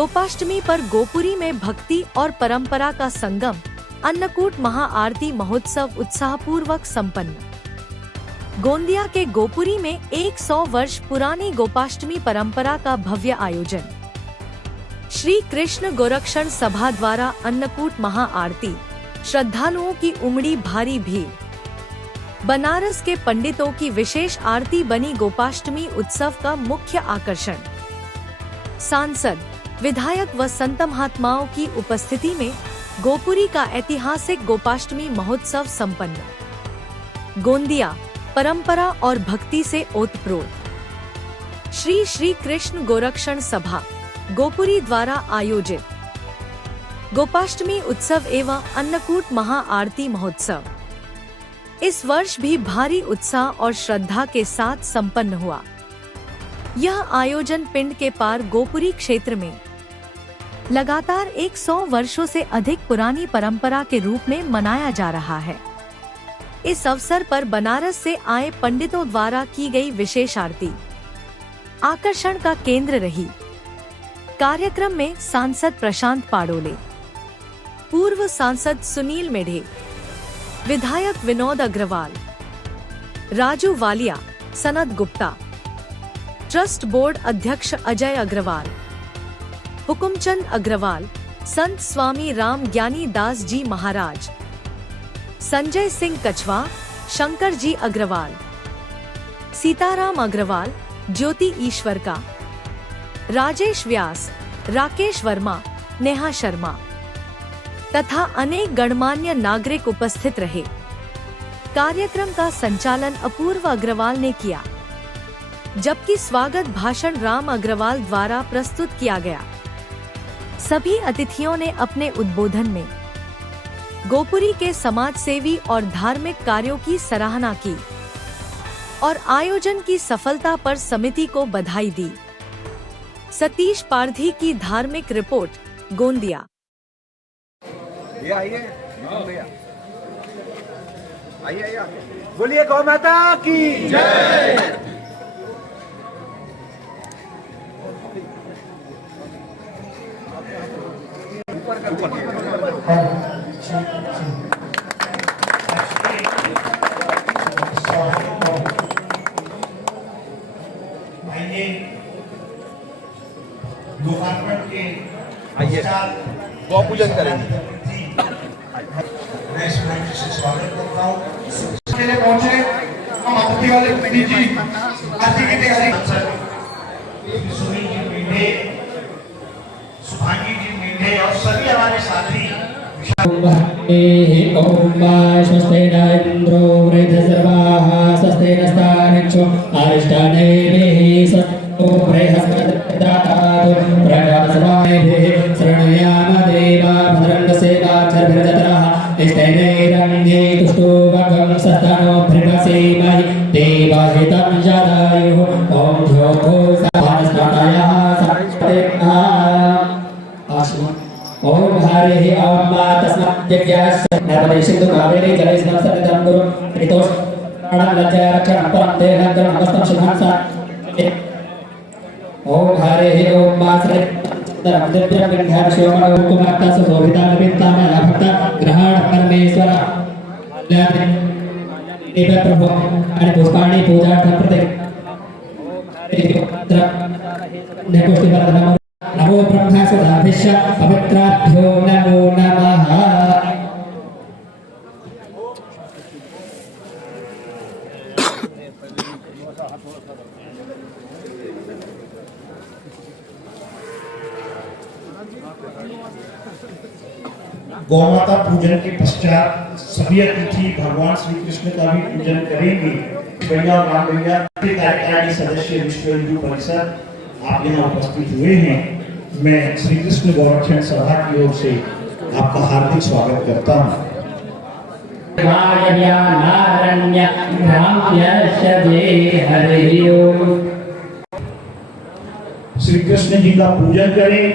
गोपाष्टमी पर गोपुरी में भक्ति और परंपरा का संगम, अन्नकूट महाआरती महोत्सव उत्साहपूर्वक संपन्न। गोंदिया के गोपुरी में 100 वर्ष पुरानी गोपाष्टमी परंपरा का भव्य आयोजन। श्री कृष्ण गोरक्षण सभा द्वारा अन्नकूट महाआरती, श्रद्धालुओं की उमड़ी भारी भीड़। बनारस के पंडितों की विशेष आरती बनी गोपाष्टमी उत्सव का मुख्य आकर्षण। सांसद, विधायक व संत महात्माओं की उपस्थिति में गोपुरी का ऐतिहासिक गोपाष्टमी महोत्सव संपन्न। गोंदिया परंपरा और भक्ति से ओतप्रोत। श्री श्री कृष्ण गोरक्षण सभा गोपुरी द्वारा आयोजित गोपाष्टमी उत्सव एवं अन्नकूट महाआरती महोत्सव इस वर्ष भी भारी उत्साह और श्रद्धा के साथ संपन्न हुआ। यह आयोजन पिंड के पार गोपुरी क्षेत्र में लगातार 100 वर्षों से अधिक पुरानी परंपरा के रूप में मनाया जा रहा है। इस अवसर पर बनारस से आए पंडितों द्वारा की गई विशेष आरती आकर्षण का केंद्र रही। कार्यक्रम में सांसद प्रशांत पाड़ोले, पूर्व सांसद सुनील मेढे, विधायक विनोद अग्रवाल, राजू वालिया, सनत गुप्ता, ट्रस्ट बोर्ड अध्यक्ष अजय अग्रवाल, हुकुमचंद अग्रवाल, संत स्वामी राम ज्ञानी दास जी महाराज, संजय सिंह कछवा, शंकर जी अग्रवाल, सीताराम अग्रवाल, ज्योति ईश्वर का, राजेश व्यास, राकेश वर्मा, नेहा शर्मा तथा अनेक गणमान्य नागरिक उपस्थित रहे। कार्यक्रम का संचालन अपूर्व अग्रवाल ने किया, जबकि स्वागत भाषण राम अग्रवाल द्वारा प्रस्तुत किया गया। सभी अतिथियों ने अपने उद्बोधन में गोपुरी के समाज सेवी और धार्मिक कार्यों की सराहना की और आयोजन की सफलता पर समिति को बधाई दी। सतीश पारधी की धार्मिक रिपोर्ट, गोंदिया। आइए आइए, बोलिए गौ माता की जय। लोकार्पण के आइए गौ पूजन करेंगे। मैं इस मंच से स्वागत करता हूँ। इसके लिए पहुंचे हम अतिथि वाले कमेटी जी आरती की तैयारी। सुनील जी मेढे, सुभांगी जी मेढे और सभी हमारे साथी। ओम स्वस्ति न इंद्रो वृद्धसर्वाः स्वस्ति नस्तानिक्षो अरिष्टानेभिः स्वस्तो बृहस्पतिर्दधातु प्रजासभाभिः शृणुयाम देवा भद्रं सेवाचर्भिर्जत्राः इष्टैरङ्गे तुष्टो वगं सस्तनो भृगसेमहि देवहितं जदायुः ॐ ध्योः सहस्रतायः सर्वतेभ्यः ओम हरे ओम तस्मात् यज्ञस्य नर्मदे सिन्धु कावेरी जलेस्मिन् सन्निधं कुरु त्रितोष प्रणव लज्जया रक्षणं परं देहं नमस्तं शिवहंसा। ओम हरे ओम श्री दिव्यं विन्ध्याः शिवमनो कुमारता सुशोभिता निमित्तामया भक्त ग्रहण परमेश्वर एव प्रभु आणि पुष्पाणि पूजार्थं प्रति नेपुष्टिवर्धनम् नमो ब्रह्मा सुधाभिष्य पवित्राभ्यो नमो नमः। गौमाता पूजन के पश्चात सभी अतिथि भगवान श्री कृष्ण का भी पूजन करेंगे। भैया राम भैया कार्यकारिणी सदस्य विश्व हिंदू परिषद आप यहाँ उपस्थित हुए हैं। मैं श्री कृष्ण गोरक्षण सभा की ओर से आपका हार्दिक स्वागत करता हूँ। श्री कृष्ण जी का पूजन करें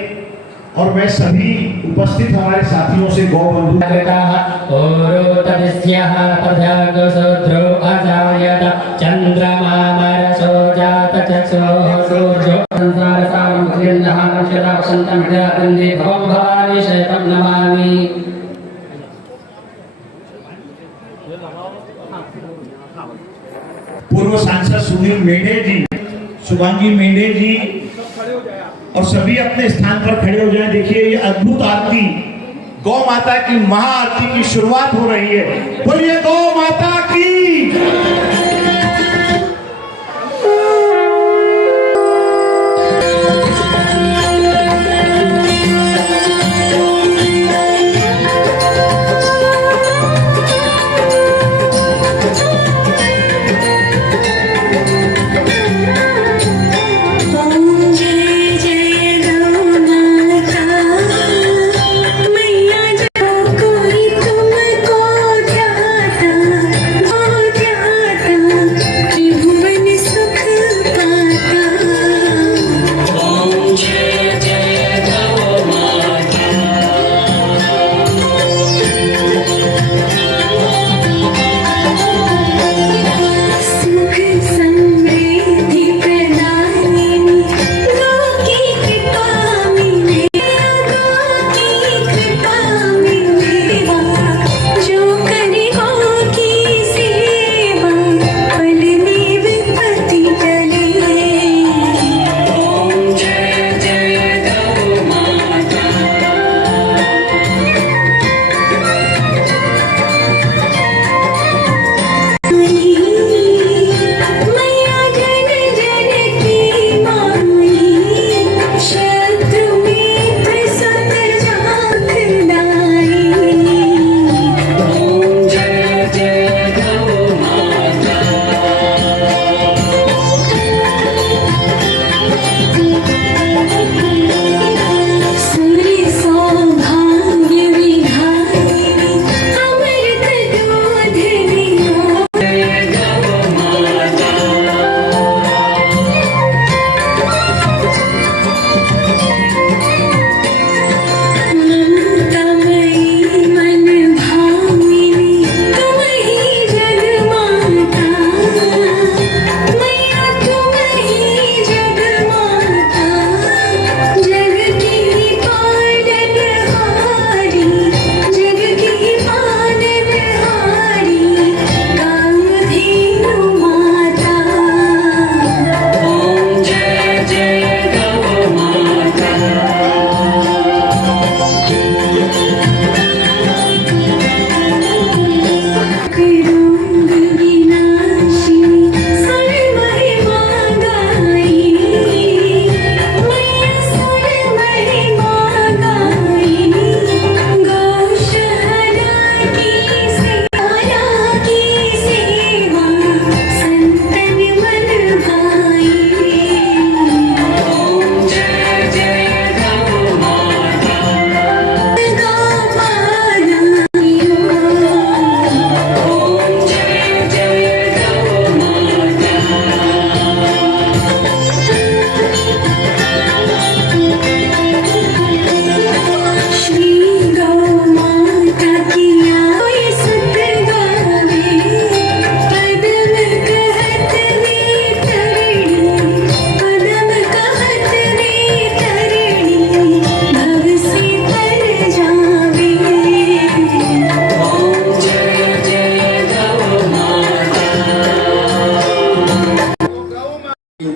और मैं सभी उपस्थित हमारे साथियों से गौ बंधु चंद्रमा वसन्तं हृदयानन्दे भवं भवानी शैतं नमामि। पूर्व सांसद सुनील मेढे जी, शुभांगी मेढे जी और सभी अपने स्थान पर खड़े हो जाएं। देखिए ये अद्भुत आरती, गौ माता की महाआरती की शुरुआत हो रही है। बोलिए गौ माता की।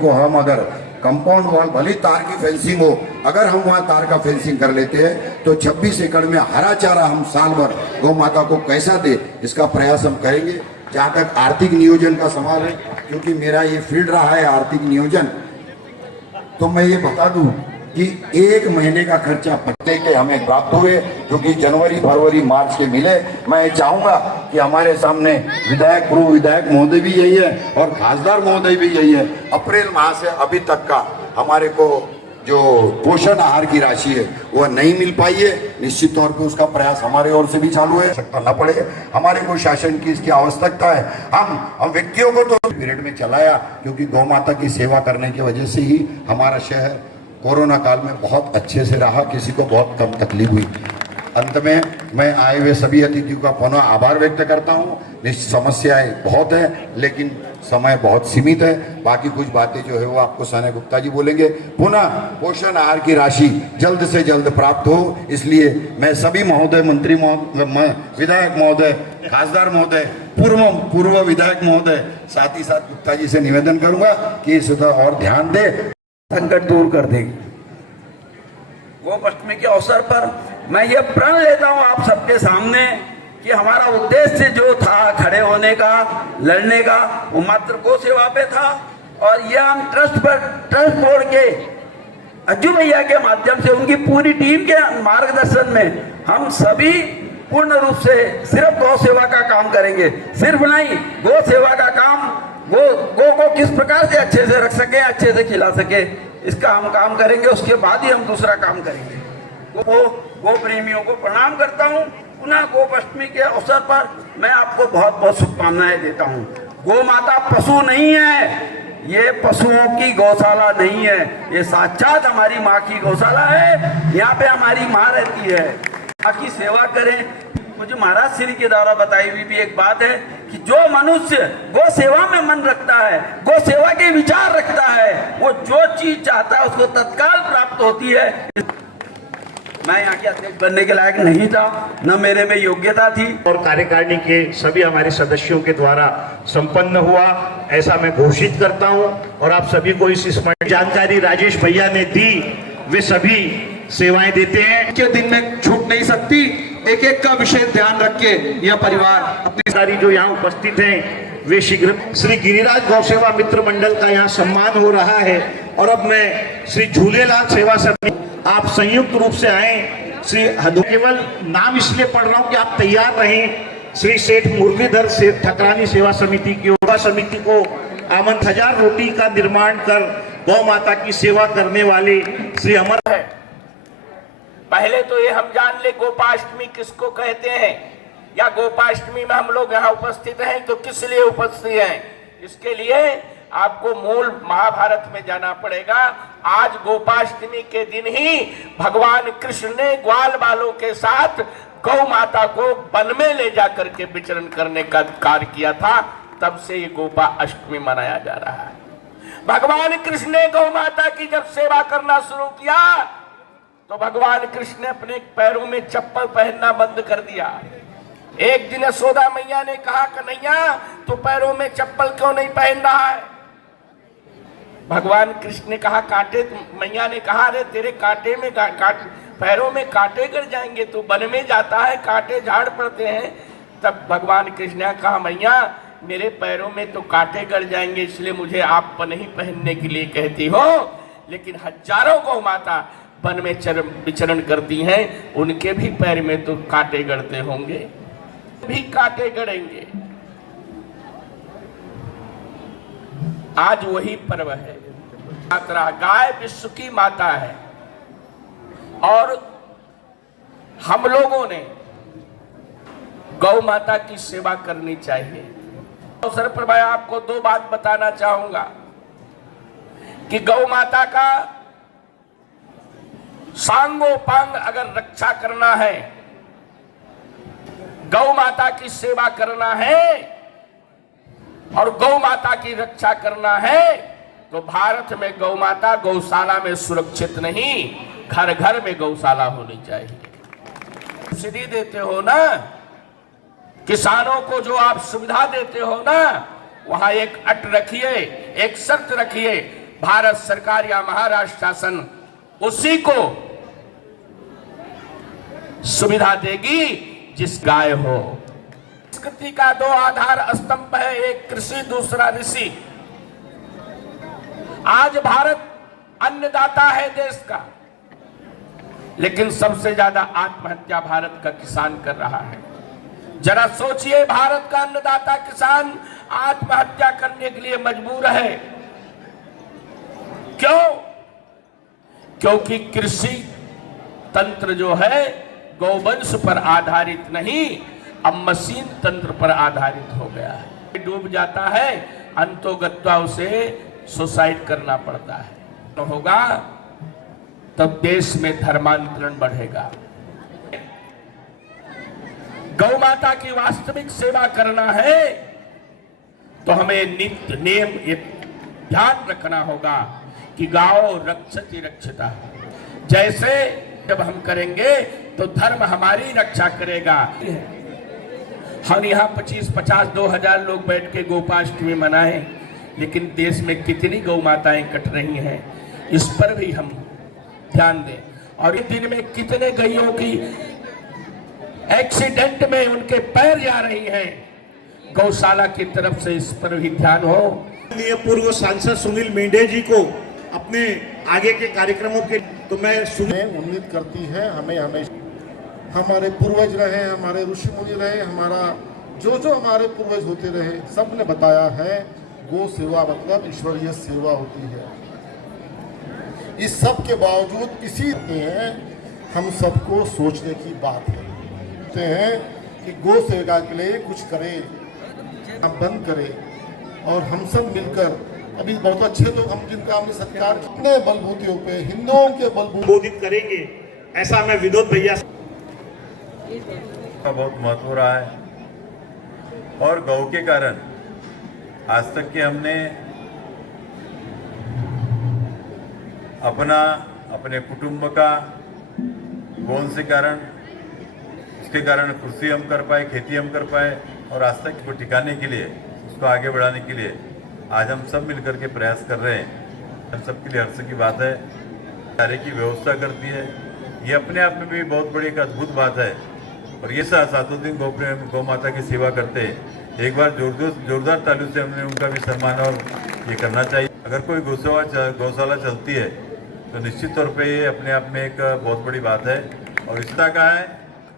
को हम अगर कंपाउंड वॉल भली तार की फेंसिंग हो, अगर हम वहां तार का फेंसिंग कर लेते हैं तो 26 एकड़ में हरा चारा हम साल भर गौ माता को कैसा दे, इसका प्रयास हम करेंगे। जहां तक आर्थिक नियोजन का सवाल है, क्योंकि मेरा ये फील्ड रहा है आर्थिक नियोजन, तो मैं ये बता दूं कि 1 महीने का खर्चा पत्ते के हमें प्राप्त हुए, जो कि जनवरी फरवरी मार्च के मिले। मैं चाहूंगा कि हमारे सामने विधायक पूर्व विधायक महोदय भी यही है और खासदार महोदय भी यही है। अप्रैल माह से अभी तक का हमारे को जो पोषण आहार की राशि है वह नहीं मिल पाई है। निश्चित तौर पे उसका प्रयास हमारे ओर से भी चालू है, करना पड़े। हमारे को शासन की इसकी आवश्यकता है। हम व्यक्तियों को तो पीरियड में चलाया, क्योंकि गौ माता की सेवा करने की वजह से ही हमारा शहर कोरोना काल में बहुत अच्छे से रहा, किसी को बहुत कम तकलीफ हुई। अंत में मैं आए हुए सभी अतिथियों का पुनः आभार व्यक्त करता हूँ। समस्याएं बहुत है लेकिन समय बहुत सीमित है। बाकी कुछ बातें जो है वो आपको सना गुप्ता जी बोलेंगे। पुनः पोषण आहार की राशि जल्द से जल्द प्राप्त हो, इसलिए मैं सभी महोदय, मंत्री महोदय, विधायक महोदय, खासदार महोदय, पूर्व विधायक महोदय, साथ ही साथ गुप्ता जी से निवेदन करूंगा कि इस और ध्यान दे, संकट दूर कर देगी। गोपाष्टमी के अवसर पर मैं ये प्रण लेता हूँ आप सबके सामने कि हमारा उद्देश्य जो था खड़े होने का, लड़ने का, वो मात्र गौ सेवा पे था। और ये हम ट्रस्ट बोर्ड के अज्जू भैया के माध्यम से, उनकी पूरी टीम के मार्गदर्शन में हम सभी पूर्ण रूप से सिर्फ गौ सेवा का काम करेंगे। सिर्फ नहीं, गौ सेवा का काम, गो को किस प्रकार से अच्छे से रख सके, अच्छे से खिला सके, इसका हम काम करेंगे। उसके बाद ही हम दूसरा काम करेंगे। गो प्रेमियों को प्रणाम करता हूँ। पुनः गोपाष्टमी के अवसर पर मैं आपको बहुत बहुत शुभकामनाएं देता हूँ। गौ माता पशु नहीं है, ये पशुओं की गौशाला नहीं है, ये साक्षात हमारी माँ की गौशाला है। यहाँ पे हमारी माँ रहती है। माँ की सेवा करें। मुझे महाराज श्री के द्वारा बताई हुई भी एक बात है कि जो मनुष्य गौ सेवा में मन रखता है, गौ सेवा के विचार रखता है, वो जो चीज चाहता है उसको तत्काल प्राप्त होती है। मैं यहाँ के अध्यक्ष बनने के लायक नहीं था, न मेरे में योग्यता थी, और कार्यकारिणी के सभी हमारे सदस्यों के द्वारा संपन्न हुआ, ऐसा मैं घोषित करता हूं। और आप सभी को इस जानकारी राजेश भैया ने दी, वे सभी सेवाएं देते हैं के दिन में छूट नहीं सकती। एक एक का विषय ध्यान रख के यह परिवार अपनी सारी जो यहाँ उपस्थित हैं वे शीघ्र। श्री गिरिराज गौ सेवा मित्र मंडल का यहाँ सम्मान हो रहा है। और अब मैं श्री झूलेलाल सेवा समिति, आप संयुक्त रूप से आए। श्री केवल नाम इसलिए पढ़ रहा हूँ कि आप तैयार रहें। श्री सेठ मुरलीधर सेठ ठकरानी सेवा समिति की सेवा समिति को आमंत्रित 1000 रोटी का निर्माण कर गौ माता की सेवा करने वाले श्री अमर है। पहले तो ये हम जान ले गोपाष्टमी किसको कहते हैं, या गोपाष्टमी में हम लोग यहाँ उपस्थित हैं तो किस लिए उपस्थित हैं। इसके लिए आपको मूल महाभारत में जाना पड़ेगा। आज गोपाष्टमी के दिन ही भगवान कृष्ण ने ग्वाल बालों के साथ गौ माता को वन में ले जाकर के विचरण करने का कार्य किया था। तब से ये गोपा अष्टमी मनाया जा रहा है। भगवान कृष्ण ने गौ माता की जब सेवा करना शुरू किया तो भगवान कृष्ण ने अपने पैरों में चप्पल पहनना बंद कर दिया। एक दिन यशोदा मैया ने कहा, कन्हैया तू पैरों में चप्पल क्यों नहीं पहन रहा है। भगवान कृष्ण ने कहा कांटे, मैया ने कहा अरे तेरे कांटे में पैरों में कांटे गिर जाएंगे, तू वन में जाता है कांटे झाड़ पड़ते हैं। तब भगवान कृष्ण ने कहा मैया मेरे पैरों में तो कांटे गड़ जाएंगे, इसलिए मुझे आप नहीं पहनने के लिए कहती हो। लेकिन हजारों गौ माता वन में विचरण करती हैं, उनके भी पैर में तो कांटे गड़ते होंगे, भी कांटे गड़ेंगे। आज वही पर्व है। मात्रा गाय विश्व की माता है और हम लोगों ने गौ माता की सेवा करनी चाहिए। अवसर पर मैं आपको 2 बात बताना चाहूंगा कि गौ माता का सांगोपांग अगर रक्षा करना है, गौ माता की सेवा करना है और गौ माता की रक्षा करना है तो भारत में गौ माता गौशाला में सुरक्षित नहीं, घर घर में गौशाला होनी चाहिए। सब्सिडी देते हो ना, किसानों को जो आप सुविधा देते हो ना, वहां एक अट रखिए, एक शर्त रखिए, भारत सरकार या महाराष्ट्र शासन उसी को सुविधा देगी जिस गाय हो। संस्कृति का 2 आधार स्तंभ है, एक कृषि दूसरा ऋषि। आज भारत अन्नदाता है देश का, लेकिन सबसे ज्यादा आत्महत्या भारत का किसान कर रहा है। जरा सोचिए, भारत का अन्नदाता किसान आत्महत्या करने के लिए मजबूर है। क्यों? क्योंकि कृषि तंत्र जो है गौवंश पर आधारित नहीं, अब मशीन तंत्र पर आधारित हो गया है। डूब जाता है, अंतोगत्वा उसे सुसाइड करना पड़ता है। तो होगा तब देश में धर्मांतरण बढ़ेगा। गौ माता की वास्तविक सेवा करना है तो हमें नित्य नियम एक ध्यान रखना होगा कि गाओ रक्षति रक्षिता। जैसे जब हम करेंगे तो धर्म हमारी रक्षा करेगा। हम यहाँ 25-50 2,000 लोग बैठ के गोपाष्टमी मनाएं, लेकिन देश में कितनी गौ माताएं कट रही हैं, इस पर भी हम ध्यान दें। और इस दिन में कितने गैयों की एक्सीडेंट में उनके पैर जा रही हैं, गौशाला की तरफ से इस पर भी ध्यान हो। पूर्व सांसद सुनील मेंढे जी को अपने आगे के कार्यक्रमों के तो मैं उम्मीद करती है हमें हमारे पूर्वज रहे, हमारे ऋषि मुनि रहे, हमारा जो हमारे पूर्वज होते रहे, सब ने बताया है गो सेवा मतलब ईश्वरीय सेवा होती है। इस सब के बावजूद इसी हैं हम सबको सोचने की बात है कि गो सेवा के लिए कुछ करें, हम बंद करें और हम सब मिलकर अभी बहुत अच्छे लोग हम जिनका हमने सत्कार कितने बलबूतियों पे हिंदुओं के बलबूते संबोधित करेंगे, ऐसा मैं विनोद भैया का बहुत महत्व रहा है। और गौ के कारण आज तक के हमने अपने कुटुंब का कौन से कारण उसके कारण कृषि हम कर पाए, खेती हम कर पाए, और आज तक को टिकाने के लिए, उसको आगे बढ़ाने के लिए आज हम सब मिलकर के प्रयास कर रहे हैं। हम सबके लिए हर्ष की बात है। सारे की व्यवस्था करती है, ये अपने आप में भी बहुत बड़ी एक अद्भुत बात है। और ये सातों दिन गौ माता की सेवा करते हैं। एक बार जोरदार ताली से हमने उनका भी सम्मान और ये करना चाहिए। अगर कोई गौशाला चलती है तो निश्चित तौर पे ये अपने आप में एक बहुत बड़ी बात है और रिश्ता का है।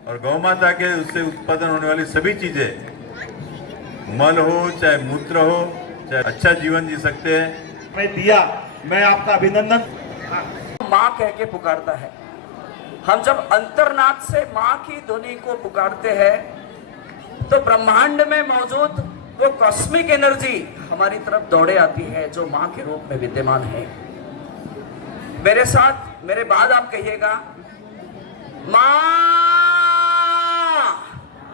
और गौ माता के उससे उत्पादन होने वाली सभी चीज़ें, मल हो चाहे मूत्र हो, चाहे अच्छा जीवन जी सकते हैं। मैं दिया, मैं आपका अभिनंदन। माँ कह के पुकारता है। हम जब अंतर्नाद से माँ की ध्वनि को पुकारते हैं तो ब्रह्मांड में मौजूद वो कॉस्मिक एनर्जी हमारी तरफ दौड़े आती है जो माँ के रूप में विद्यमान है। मेरे साथ, मेरे बाद आप कहिएगा माँ।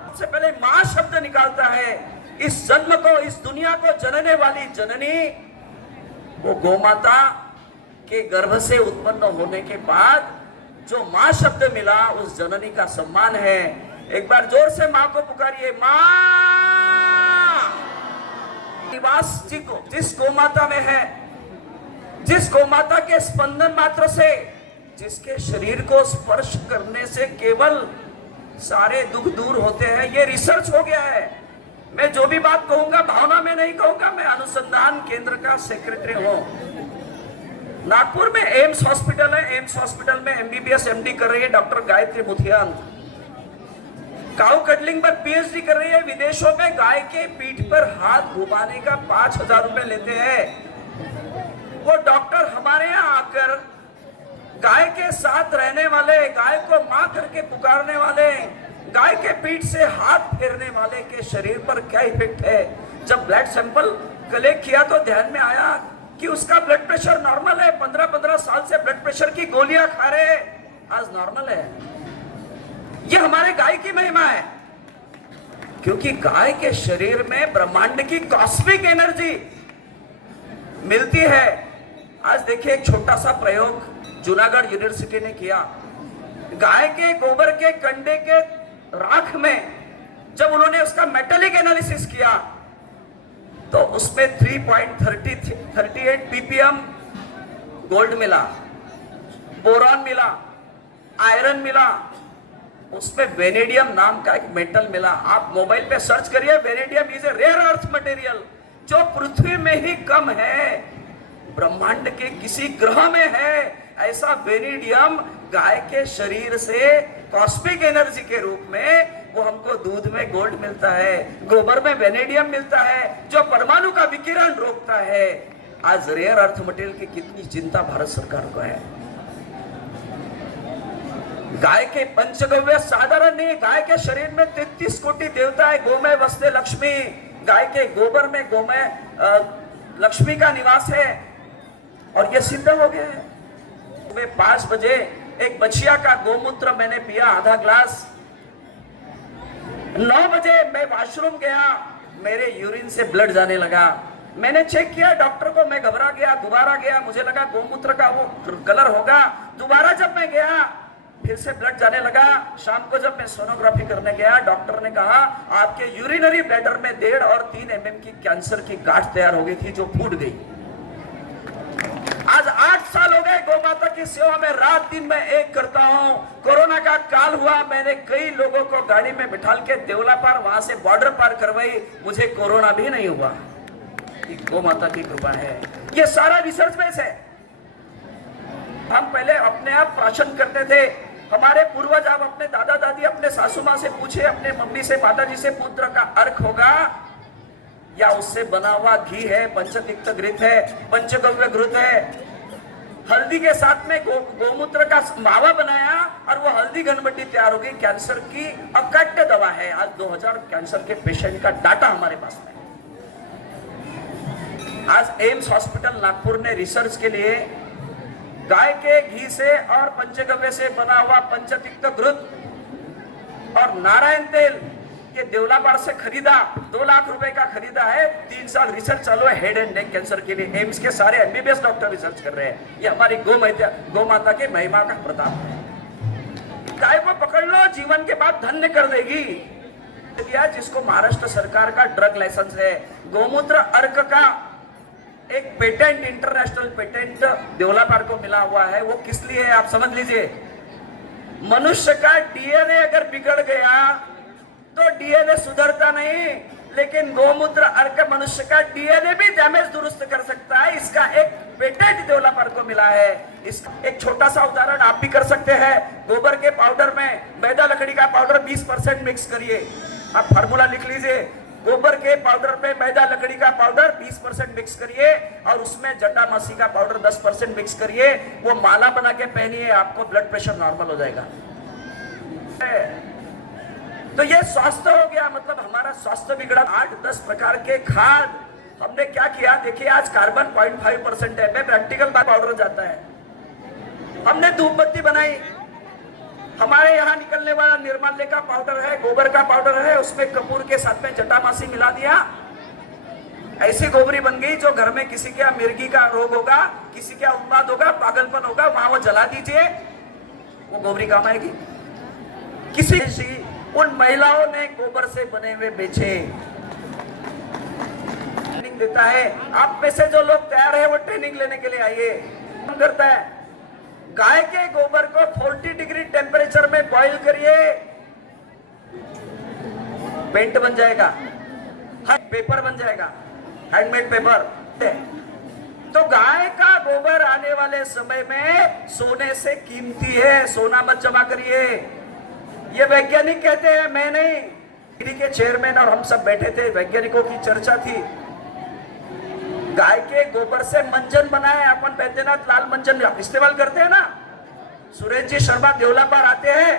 सबसे पहले माँ शब्द निकालता है। इस जन्म को, इस दुनिया को जनने वाली जननी वो गौ माता के गर्भ से उत्पन्न होने के बाद जो माँ शब्द मिला, उस जननी का सम्मान है। एक बार जोर से माँ को पुकारिए, माँ। निवास जी को जिस गौ माता में है, जिस गौ माता के स्पंदन मात्र से, जिसके शरीर को स्पर्श करने से केवल सारे दुख दूर होते हैं, ये रिसर्च हो गया है। मैं जो भी बात कहूंगा भावना में नहीं कहूंगा। मैं अनुसंधान केंद्र का सेक्रेटरी हूं। नागपुर में एम्स हॉस्पिटल है। एम्स हॉस्पिटल में एमबीबीएस एमडी कर रही है डॉक्टर गायत्री मुथियान। काउ कटलिंग पर पीएचडी कर रही है। विदेशों में गाय के पीठ पर हाथ घुमाने का 5,000 रुपए लेते हैं। वो डॉक्टर हमारे यहाँ आकर गाय के साथ रहने वाले, गाय को मां करके पुकारने वाले, गाय के पीठ से हाथ फेरने वाले के शरीर पर क्या इफेक्ट है। जब ब्लड सैंपल कलेक्ट किया तो ध्यान में आया कि उसका ब्लड प्रेशर नॉर्मल है। 15-15 साल से ब्लड प्रेशर की गोलियां खा रहे, आज नॉर्मल है। ये हमारे गाय की महिमा है, क्योंकि गाय के शरीर में ब्रह्मांड की कॉस्मिक एनर्जी मिलती है। आज देखिए एक छोटा सा प्रयोग जूनागढ़ यूनिवर्सिटी ने किया। गाय के गोबर के कंडे के राख में जब उन्होंने उसका मेटेलिक एनालिसिस किया तो उसमें 3.38 ppm गोल्ड मिला, बोरॉन मिला, आयरन मिला, उसमें वेनेडियम नाम का एक मेटल मिला। आप मोबाइल पे सर्च करिए, vanadium is a rare earth material, जो पृथ्वी में ही कम है, ब्रह्मांड के किसी ग्रह में है। ऐसा वेनेडियम गाय के शरीर से कॉस्मिक एनर्जी के रूप में वो हमको दूध में गोल्ड मिलता है, गोबर में वेनेडियम मिलता है, जो परमाणु का विकिरण रोकता है। आज रेयर अर्थ मटेरियल की कितनी चिंता भारत सरकार को है। गाय के पंचगव्य साधारण नहीं, गाय के शरीर में 33 कोटि देवता है। गोमय वसते लक्ष्मी, गाय के गोबर में गोमय लक्ष्मी का निवास है और यह सिद्ध हो गया है। सुबह 5 बजे एक बछिया का गोमूत्र मैंने पिया, आधा ग्लास। 9 बजे मैं वॉशरूम गया, मेरे यूरिन से ब्लड जाने लगा। मैंने चेक किया डॉक्टर को, मैं घबरा गया, दोबारा गया, मुझे लगा गोमूत्र का वो कलर होगा। दोबारा जब मैं गया फिर से ब्लड जाने लगा। शाम को जब मैं सोनोग्राफी करने गया, डॉक्टर ने कहा आपके यूरिनरी ब्लैडर में 1.5 और 3 mm की कैंसर की गांठ तैयार हो गई थी जो फूट गई। आज 8 साल हो गए गौ माता की सेवा में, रात दिन मैं एक करता हूं। कोरोना का काल हुआ, मैंने कई लोगों को गाड़ी में बिठाल के देवला पार, वहां से बॉर्डर पार करवाई, मुझे कोरोना भी नहीं हुआ। गौ माता की कृपा है। ये सारा रिसर्च बेस है। हम पहले अपने आप प्राशन करते थे। हमारे पूर्वज, आप अपने दादा दादी, अपने सासू माँ से पूछे, अपने मम्मी से, माताजी से, पुत्र का अर्क होगा या उससे बना हुआ घी है, पंचतीर्थ घृत है, पंचगव्य घृत है। हल्दी के साथ में गोमूत्र का मावा बनाया और वो हल्दी घनबट्टी तैयार हो गई। कैंसर की अकाट्य दवा है। आज 2000 कैंसर के पेशेंट का डाटा हमारे पास में। आज एम्स हॉस्पिटल नागपुर ने रिसर्च के लिए गाय के घी से और पंचगव्य से बना हुआ पंचतीर्थ घृत और नारायण तेल ये देवलापार से खरीदा। 2 लाख रुपए का खरीदा है। 3 साल रिसर्च चालू है हेड एंड नेक कैंसर के लिए। एम्स के सारे MBBS डॉक्टर रिसर्च कर रहे हैं। ये हमारी गौ माता के महिमा का प्रताप है। गाय को पकड़ लो, जीवन के बाद धन्य कर देगी। जिसको महाराष्ट्र सरकार का ड्रग लाइसेंस है, गोमूत्र अर्क का एक पेटेंट, इंटरनेशनल पेटेंट देवलापार को मिला हुआ है। वो किस लिए है आप समझ लीजिए। मनुष्य का DNA अगर बिगड़ गया तो DNA सुधरता नहीं, लेकिन गोमूत्र अर्क मनुष्य का DNA भी डैमेज दुरुस्त कर सकता है। इसका एक पेटेंट देवलापार को मिला है। इसका एक छोटा सा उदाहरण आप भी कर सकते हैं। गोबर के पाउडर में मैदा लकड़ी का पाउडर 20% मिक्स करिए। आप फार्मूला लिख लीजिए। गोबर के पाउडर में मैदा लकड़ी का पाउडर 20% मिक्स करिए और उसमें जटामासी का पाउडर 10% मिक्स करिए। वो माला बना के पहनिए, आपको ब्लड प्रेशर नॉर्मल हो जाएगा। तो ये स्वास्थ्य हो गया, मतलब हमारा स्वास्थ्य बिगड़ा। 8-10 प्रकार के खाद हमने क्या किया देखिए। आज कार्बन 0.5% है। प्रैक्टिकल पाउडर जाता है। हमने धूपबत्ती बनाई। हमारे यहाँ निकलने वाला निर्माल्य का पाउडर है, गोबर का पाउडर है, उसमें कपूर के साथ में जटामासी मिला दिया। ऐसी गोबरी बन गई जो घर में किसी के मिर्गी का रोग होगा, किसी का उन्माद होगा, पागलपन होगा, वहां वो जला दीजिए, वो गोबरी काम आएगी। किसी उन महिलाओं ने गोबर से बने हुए बेचे। ट्रेनिंग देता है। आप में से जो लोग तैयार है वो ट्रेनिंग लेने के लिए आइए। करता है गाय के गोबर को 40 डिग्री टेम्परेचर में बॉईल करिए, पेंट बन जाएगा, पेपर बन जाएगा, हैंडमेड पेपर। तो गाय का गोबर आने वाले समय में सोने से कीमती है। सोना मत जमा करिए। ये वैज्ञानिक कहते हैं, मैं नहीं। के चेयरमैन और हम सब बैठे थे, वैज्ञानिकों की चर्चा थी। गाय के गोबर से मंजन बनाए। अपन बैद्यनाथ लाल मंजन इस्तेमाल करते हैं ना। सुरेश जी शर्मा देवलापार आते हैं,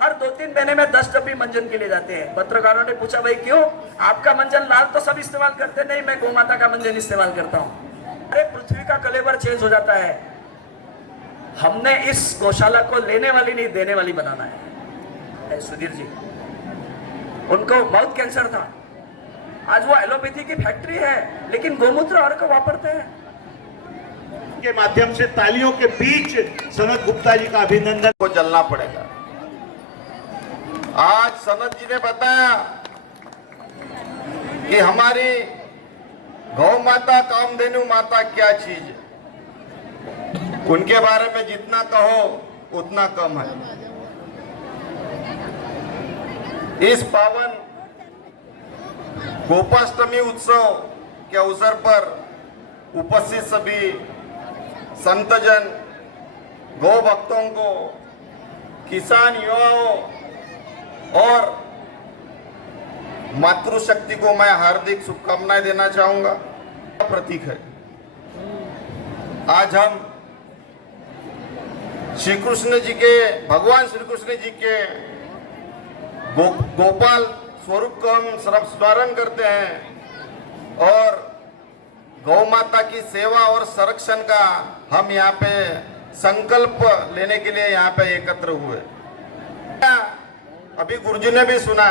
हर 2-3 महीने में 10 डब्बी मंजन के लिए जाते हैं। पत्रकारों ने पूछा भाई क्यों? आपका मंजन लाल तो सब इस्तेमाल करते, नहीं मैं गोमाता का मंजन इस्तेमाल करता हूं। अरे पृथ्वी का कलेवर चेंज हो जाता है। हमने इस गौशाला को लेने वाली नहीं, देने वाली बनाना है। सुधीर जी, उनको माउथ कैंसर था, आज वो एलोपैथी की फैक्ट्री है, लेकिन गोमूत्र अर्क वापरते हैं। के माध्यम से तालियों के बीच सनत गुप्ता जी का अभिनंदन को जलना पड़ेगा। आज सनत जी ने बताया कि हमारी गौ माता, कामधेनु माता क्या चीज है। उनके बारे में जितना कहो उतना कम है। इस पावन गोपाष्टमी उत्सव के अवसर पर उपस्थित सभी संतजन, गौ भक्तों को, किसान युवाओं और मातृशक्ति को मैं हार्दिक शुभकामनाएं देना चाहूंगा। प्रतीक है। आज हम श्री कृष्ण जी के, भगवान श्री कृष्ण जी के गोपाल स्वरूप को हम स्मरण करते हैं और गौ माता की सेवा और संरक्षण का हम यहाँ पे संकल्प लेने के लिए यहाँ पे एकत्र हुए। अभी गुरुजी ने भी सुना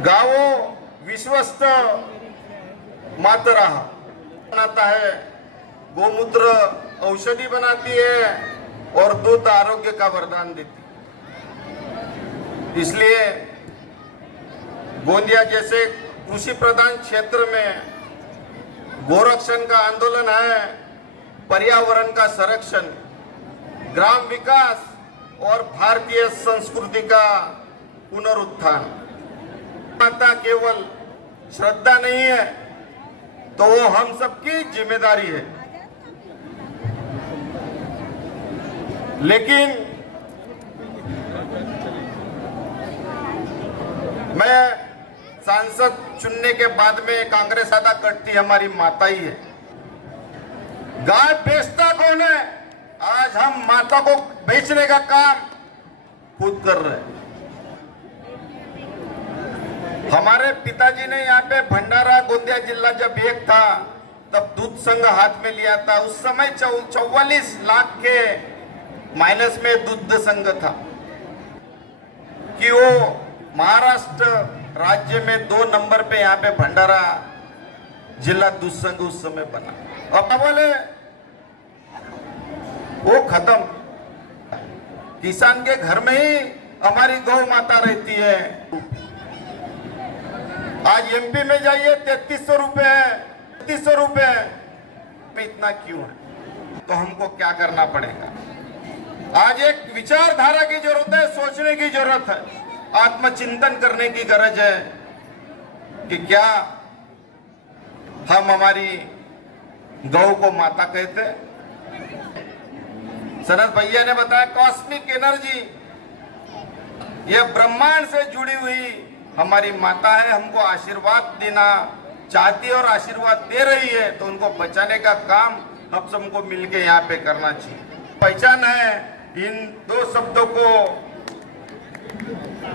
गावों विश्वस्त मात्रा बनाता है, गोमूत्र औषधि बनाती है और दूध आरोग्य का वरदान देती है। इसलिए गोंदिया जैसे कृषि प्रधान क्षेत्र में गोरक्षण का आंदोलन है, पर्यावरण का संरक्षण, ग्राम विकास और भारतीय संस्कृति का पुनरुत्थान। माता केवल श्रद्धा नहीं है, तो वो हम सबकी जिम्मेदारी है। लेकिन मैं सांसद चुनने के बाद में कांग्रेस अदा करती हमारी माता ही है। गाय बेचता कौन है? आज हम माता को बेचने का काम खुद कर रहे हैं। हमारे पिताजी ने यहाँ पे भंडारा गोंदिया जिला जब एक था तब दूध संघ हाथ में लिया था। उस समय 44 लाख के माइनस में दूध संघ था कि वो महाराष्ट्र राज्य में 2 नंबर पे यहाँ पे भंडारा जिला दूध संघ उस समय बना। अब बोले वो खत्म। किसान के घर में ही हमारी गौ माता रहती है। आज एमपी में जाइए 3300 रुपए है, 3300 रुपए इतना क्यों है? तो हमको क्या करना पड़ेगा? आज एक विचारधारा की जरूरत है, सोचने की जरूरत है, आत्मचिंतन करने की गरज है कि क्या हम हमारी गौ को माता कहते हैं। सनत भैया ने बताया कॉस्मिक एनर्जी, यह ब्रह्मांड से जुड़ी हुई हमारी माता है, हमको आशीर्वाद देना चाहती है और आशीर्वाद दे रही है, तो उनको बचाने का काम हम सबको मिलके यहाँ पे करना चाहिए। पहचान है। इन 2 शब्दों को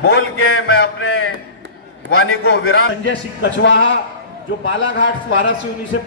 बोल के मैं अपने वाणी को विराम। संजय सिंह कछवाहा जो बालाघाट वाराणसी से